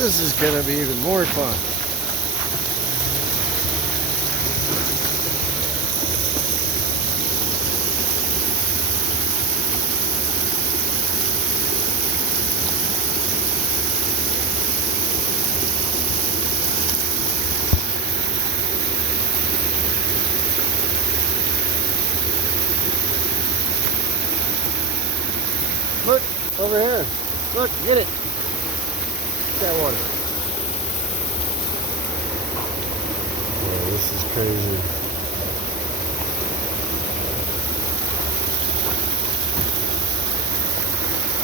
This is gonna be even more fun. Look, over here. Look, get it. Get that water. Oh, this is crazy.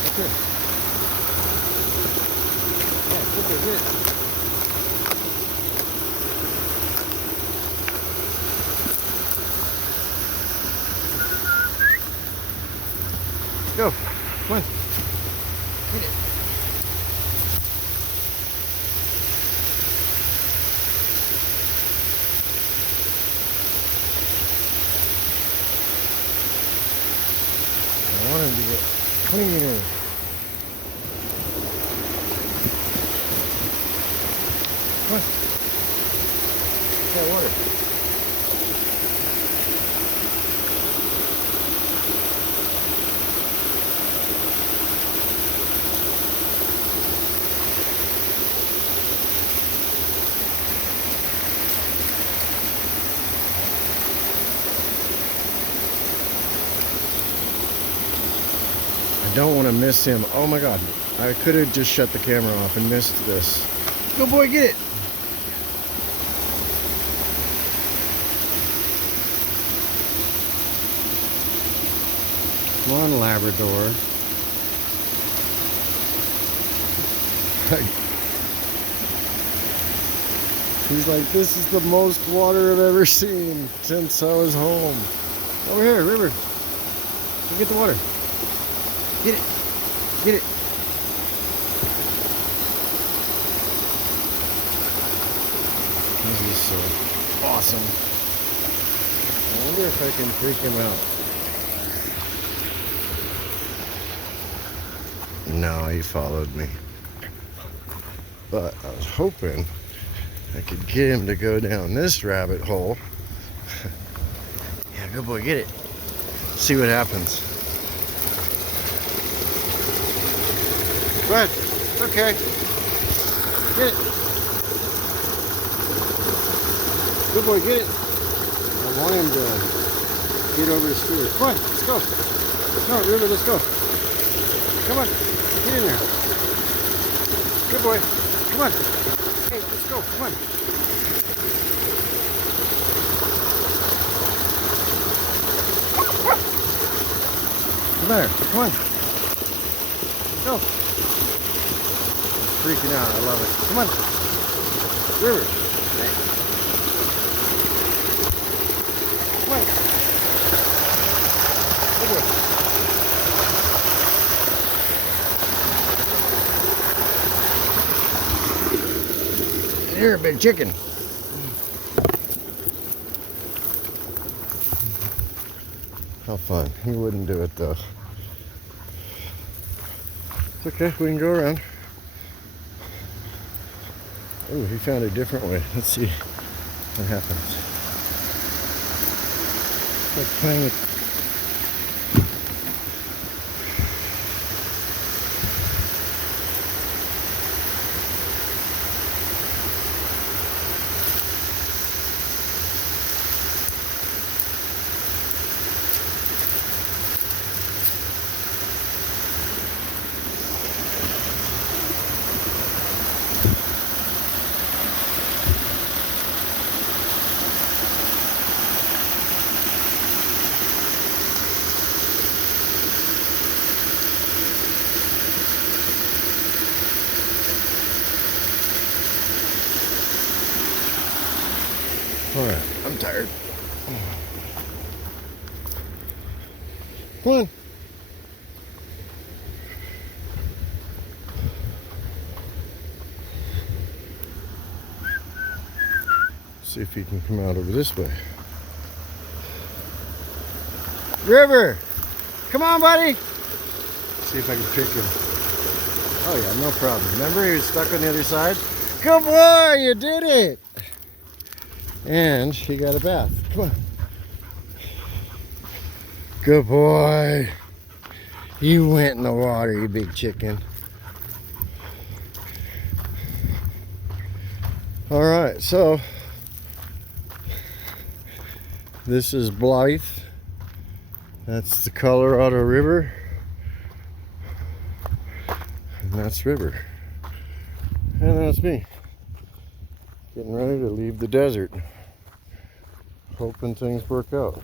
Up here. Yeah, look at it. Go. Come on. Get it. I want him to get cleaner. Come on. Get that water. I don't want to miss him. Oh my God. I could have just shut the camera off and missed this. Good boy, get it. Come on, Labrador. He's like, this is the most water I've ever seen since I was home. Over here, River. Go get the water. Get it. Get it. This is so awesome. I wonder if I can freak him out. No, he followed me. But I was hoping I could get him to go down this rabbit hole. Yeah, good boy, get it. See what happens. Go ahead. It's okay. Get it. Good boy, get it. I want him to get over his spear. Come on, let's go. No, River, let's go. Come on, get in there. Good boy. Come on. Hey, let's go. Come on. Come there. Come on. Let's go. He's freaking out. I love it. Come on. River. Hey. Come on. Good boy. You're a big chicken. How fun. He wouldn't do it though. It's okay, we can go around. Oh, he found a different way. Let's see what happens. Like playing with Alright, I'm tired. Come on. See if he can come out over this way. River! Come on, buddy! See if I can pick him. Oh yeah, no problem. Remember he was stuck on the other side? Good boy, you did it! And he got a bath. Come on. Good boy. You went in the water, you big chicken. Alright, so this is Blythe. That's the Colorado River. And that's River. And that's me. Getting ready to leave the desert. Hoping things work out.